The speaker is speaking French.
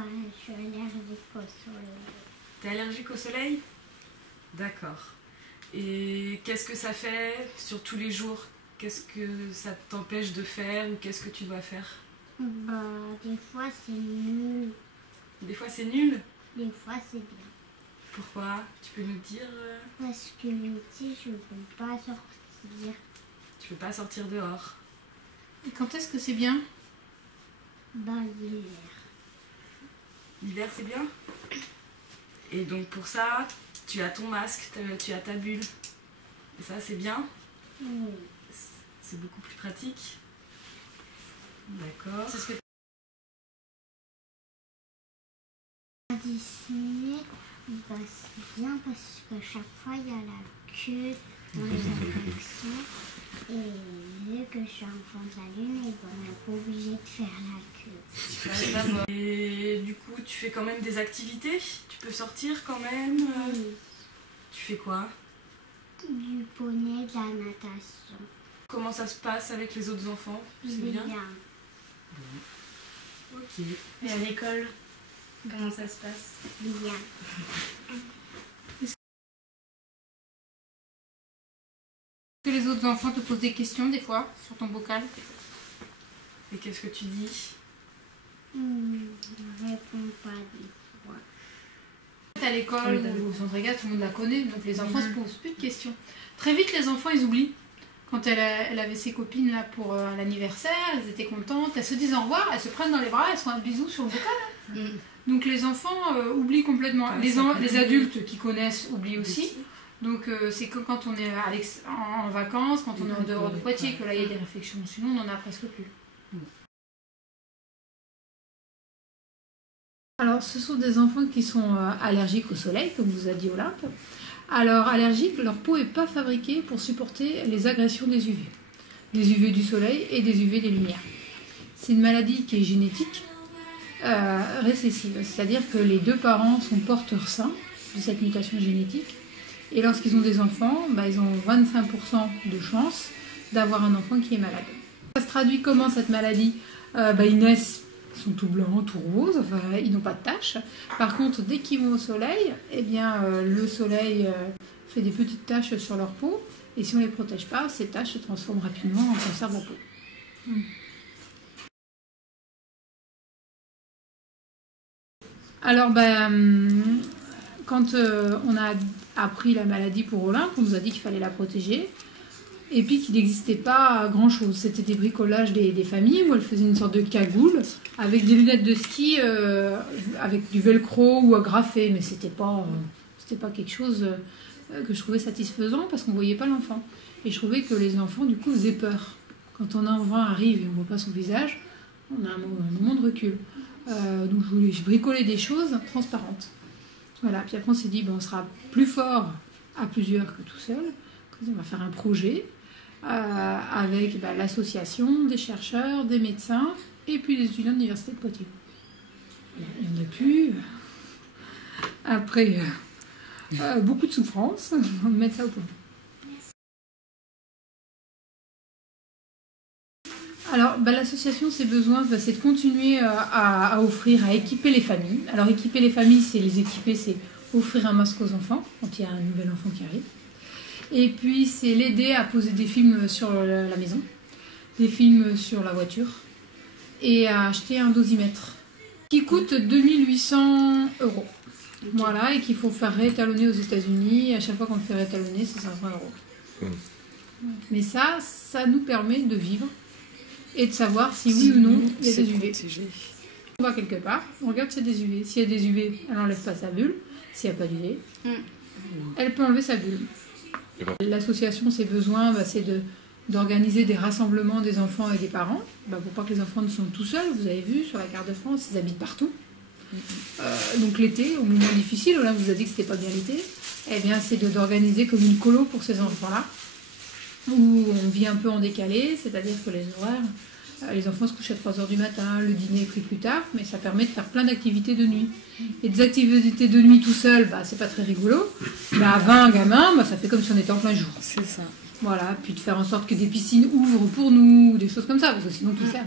Bah, je suis allergique au soleil. T'es allergique au soleil? D'accord. Et qu'est-ce que ça fait sur tous les jours? Qu'est-ce que ça t'empêche de faire ou qu'est-ce que tu dois faire? Bah, des fois c'est nul, Des fois c'est nul? des fois c'est bien. Pourquoi? Tu peux nous dire? Parce que l'été, je ne peux pas sortir. Tu peux pas sortir dehors. Et quand est-ce que c'est bien? Dans l'hiver. L'hiver c'est bien? Et donc pour ça, tu as ton masque, tu as ta bulle. Et ça c'est bien? Oui. C'est beaucoup plus pratique. D'accord. C'est ce que... À Disney, bah, c'est bien parce qu'à chaque fois il y a la queue dans les attractions. Et vu que je suis enfant de la lune, et ben, on n'est pas obligé de faire la queue. Et du coup, tu fais quand même des activités? Tu peux sortir quand même? Oui. Tu fais quoi? Du poney, de la natation. Comment ça se passe avec les autres enfants? C'est bien? Ok. Et à l'école, comment ça se passe? Bien. Est-ce que les autres enfants te posent des questions des fois sur ton bocal? Et qu'est-ce que tu dis? Je ne réponds pas des fois. À l'école ou au centre Régal, tout le monde la connaît, donc les enfants se posent plus de questions. Très vite, les enfants, ils oublient. Quand elle avait ses copines là pour l'anniversaire, elles étaient contentes, elles se disent au revoir, elles se prennent dans les bras, elles font un bisou sur le bocal. Donc les enfants oublient complètement. Les adultes qui connaissent oublient aussi. Donc c'est que quand on est en vacances, quand on est en dehors de Poitiers, que là il y a des réflexions. Sinon on n'en a presque plus. Alors ce sont des enfants qui sont allergiques au soleil, comme vous a dit Olympe. Alors allergiques, leur peau n'est pas fabriquée pour supporter les agressions des UV. Des UV du soleil et des UV des lumières. C'est une maladie qui est génétique, récessive. C'est-à-dire que les deux parents sont porteurs sains de cette mutation génétique. Et lorsqu'ils ont des enfants, ils ont 25% de chance d'avoir un enfant qui est malade. Ça se traduit comment cette maladie? Ils naissent, ils sont tout blancs, tout roses, enfin, ils n'ont pas de taches. Par contre, dès qu'ils vont au soleil, le soleil fait des petites taches sur leur peau. Et si on ne les protège pas, ces taches se transforment rapidement en cancer de la peau. Alors, quand on a appris la maladie pour Olympe, on nous a dit qu'il fallait la protéger. Et puis qu'il n'existait pas grand-chose. C'était des bricolages des familles où elles faisaient une sorte de cagoule avec des lunettes de ski, avec du velcro ou agrafé. Mais c'était pas quelque chose que je trouvais satisfaisant parce qu'on ne voyait pas l'enfant. Et je trouvais que les enfants, du coup, faisaient peur. Quand un enfant arrive et on ne voit pas son visage, on a un moment de recul. Donc je bricolais des choses transparentes. Voilà. Puis après on s'est dit, on sera plus fort à plusieurs que tout seul. On va faire un projet avec l'association, des chercheurs, des médecins et puis des étudiants de l'université de Poitiers. Il n'y en a plus. Après beaucoup de souffrance, on va mettre ça au point. Alors, l'association, ses besoins, c'est de continuer à offrir, à équiper les familles. Alors, équiper les familles, c'est les équiper, c'est offrir un masque aux enfants quand il y a un nouvel enfant qui arrive. Et puis, c'est l'aider à poser des films sur la maison, des films sur la voiture, et à acheter un dosimètre qui coûte 2800 €. Voilà, et qu'il faut faire réétalonner aux États-Unis. À chaque fois qu'on le fait réétalonner, c'est 500 €. Mais ça nous permet de vivre et de savoir si oui ou non il y a des UV. On va quelque part, on regarde s'il y a des UV. S'il y a des UV, elle n'enlève pas sa bulle. S'il n'y a pas d'UV, elle peut enlever sa bulle. L'association, ses besoins, c'est d'organiser des rassemblements des enfants et des parents, pour pas que les enfants ne soient tout seuls. Vous avez vu, sur la carte de France, ils habitent partout. Donc l'été, au moment difficile, là, vous a dit que c'était pas bien l'été, c'est d'organiser comme une colo pour ces enfants-là, où on vit un peu en décalé, c'est-à-dire que les horaires, les enfants se couchent à 3h du matin, le dîner est pris plus tard, mais ça permet de faire plein d'activités de nuit. Et des activités de nuit tout seul, c'est pas très rigolo. À 20 gamins, ça fait comme si on était en plein jour. C'est ça. Voilà, puis de faire en sorte que des piscines ouvrent pour nous, des choses comme ça, parce que sinon tout ferme.